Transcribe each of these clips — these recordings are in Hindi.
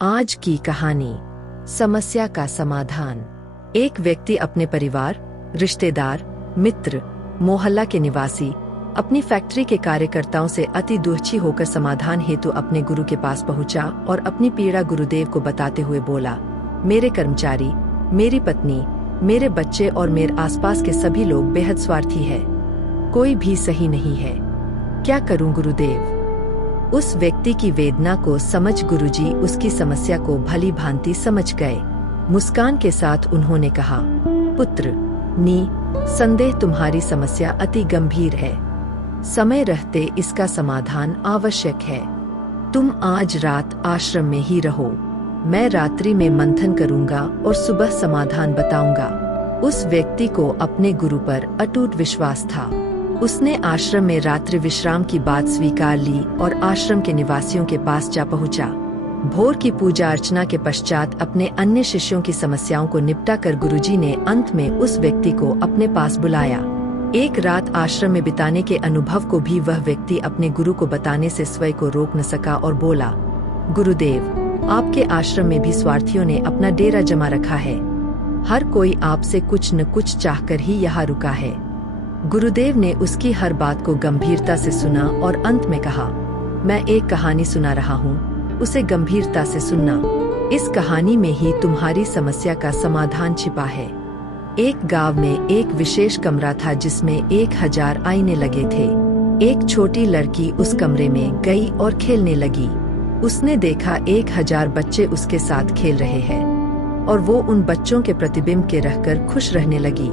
आज की कहानी, समस्या का समाधान। एक व्यक्ति अपने परिवार, रिश्तेदार, मित्र, मोहल्ला के निवासी, अपनी फैक्ट्री के कार्यकर्ताओं से अति दुखी होकर समाधान हेतु अपने गुरु के पास पहुंचा और अपनी पीड़ा गुरुदेव को बताते हुए बोला, मेरे कर्मचारी, मेरी पत्नी, मेरे बच्चे और मेरे आसपास के सभी लोग बेहद स्वार्थी है। कोई भी सही नहीं है। क्या करूं गुरुदेव? उस व्यक्ति की वेदना को समझ गुरुजी उसकी समस्या को भली भांति समझ गए। मुस्कान के साथ उन्होंने कहा, पुत्र, संदेह तुम्हारी समस्या अति गंभीर है। समय रहते इसका समाधान आवश्यक है। तुम आज रात आश्रम में ही रहो। मैं रात्रि में मंथन करूंगा और सुबह समाधान बताऊंगा। उस व्यक्ति को अपने गुरु पर अटूट विश्वास था। उसने आश्रम में रात्रि विश्राम की बात स्वीकार ली और आश्रम के निवासियों के पास जा पहुंचा। भोर की पूजा अर्चना के पश्चात अपने अन्य शिष्यों की समस्याओं को निपटा कर गुरुजी ने अंत में उस व्यक्ति को अपने पास बुलाया। एक रात आश्रम में बिताने के अनुभव को भी वह व्यक्ति अपने गुरु को बताने से स्वयं को रोक न सका और बोला, गुरुदेव, आपके आश्रम में भी स्वार्थियों ने अपना डेरा जमा रखा है। हर कोई आपसे कुछ न कुछ चाहकर ही यहाँ रुका है। गुरुदेव ने उसकी हर बात को गंभीरता से सुना और अंत में कहा, मैं एक कहानी सुना रहा हूँ, उसे गंभीरता से सुनना। इस कहानी में ही तुम्हारी समस्या का समाधान छिपा है। एक गांव में एक विशेष कमरा था जिसमें 1000 आईने लगे थे। एक छोटी लड़की उस कमरे में गई और खेलने लगी। उसने देखा 1000 बच्चे उसके साथ खेल रहे हैं और वो उन बच्चों के प्रतिबिंब के रहकर खुश रहने लगी।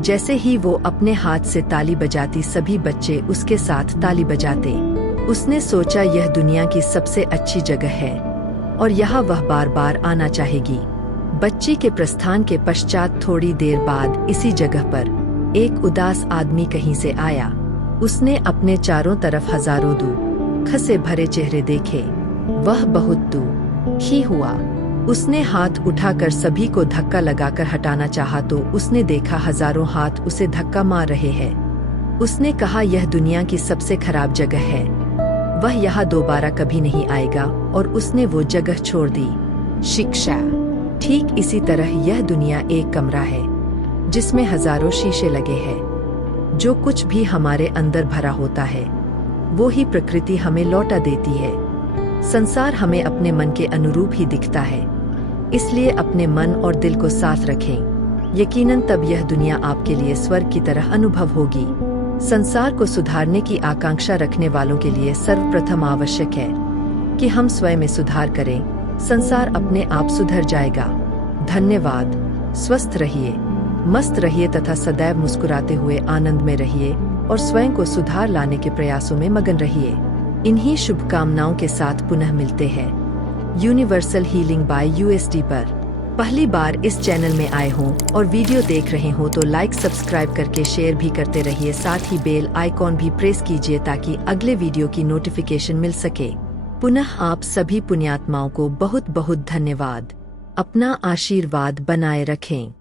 जैसे ही वो अपने हाथ से ताली बजाती सभी बच्चे उसके साथ ताली बजाते। उसने सोचा यह दुनिया की सबसे अच्छी जगह है और यहाँ वह बार बार आना चाहेगी। बच्ची के प्रस्थान के पश्चात थोड़ी देर बाद इसी जगह पर एक उदास आदमी कहीं से आया। उसने अपने चारों तरफ हजारों दुख से भरे चेहरे देखे। वह बहुत दुखी हुआ। उसने हाथ उठाकर सभी को धक्का लगाकर हटाना चाहा तो उसने देखा हजारों हाथ उसे धक्का मार रहे हैं। उसने कहा, यह दुनिया की सबसे खराब जगह है, वह यहाँ दोबारा कभी नहीं आएगा और उसने वो जगह छोड़ दी। शिक्षा। ठीक इसी तरह यह दुनिया एक कमरा है जिसमें हजारों शीशे लगे हैं। जो कुछ भी हमारे अंदर भरा होता है वो ही प्रकृति हमें लौटा देती है। संसार हमें अपने मन के अनुरूप ही दिखता है, इसलिए अपने मन और दिल को साफ रखें। यकीनन तब यह दुनिया आपके लिए स्वर्ग की तरह अनुभव होगी। संसार को सुधारने की आकांक्षा रखने वालों के लिए सर्वप्रथम आवश्यक है कि हम स्वयं में सुधार करें। संसार अपने आप सुधर जाएगा। धन्यवाद। स्वस्थ रहिए, मस्त रहिए तथा सदैव मुस्कुराते हुए आनंद में रहिए और स्वयं को सुधार लाने के प्रयासों में मगन रहिए। इन्हीं शुभकामनाओं के साथ पुनः मिलते हैं यूनिवर्सल हीलिंग बाय यूएसडी पर। पहली बार इस चैनल में आए हों और वीडियो देख रहे हो तो लाइक सब्सक्राइब करके शेयर भी करते रहिए। साथ ही बेल आइकॉन भी प्रेस कीजिए ताकि अगले वीडियो की नोटिफिकेशन मिल सके। पुनः आप सभी पुण्यात्माओं को बहुत बहुत धन्यवाद। अपना आशीर्वाद बनाए रखें।